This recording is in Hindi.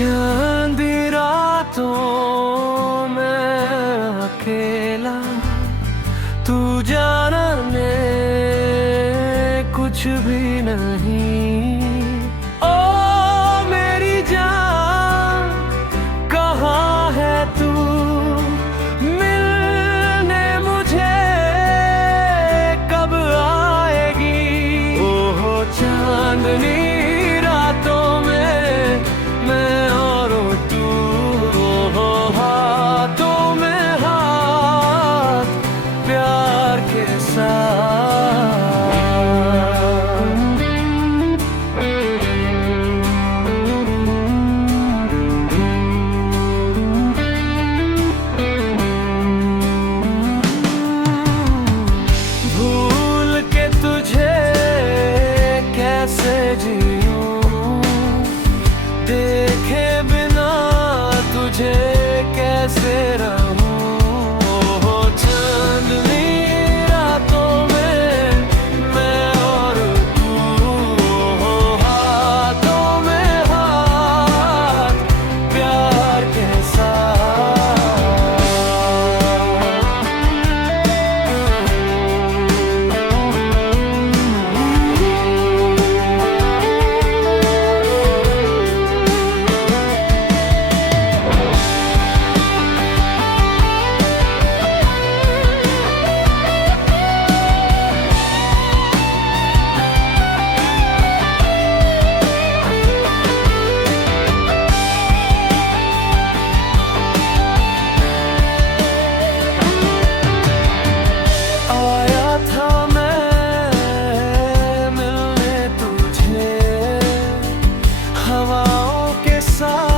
चांदी रातों में अकेला, तू जाने कुछ भी नहीं। ओ मेरी जान कहाँ है तू, मिलने मुझे कब आएगी। ओह चांदनी रातों में मैं और तू, हाथों में हाथ प्यार के साथ। भूल के तुझे कैसे जीऊं, देखे बिना तुझे कैसे रहूं। ओह चांदनी रातों में मैं और तू, हाथों में हाथ प्यार के हवाओं के साथ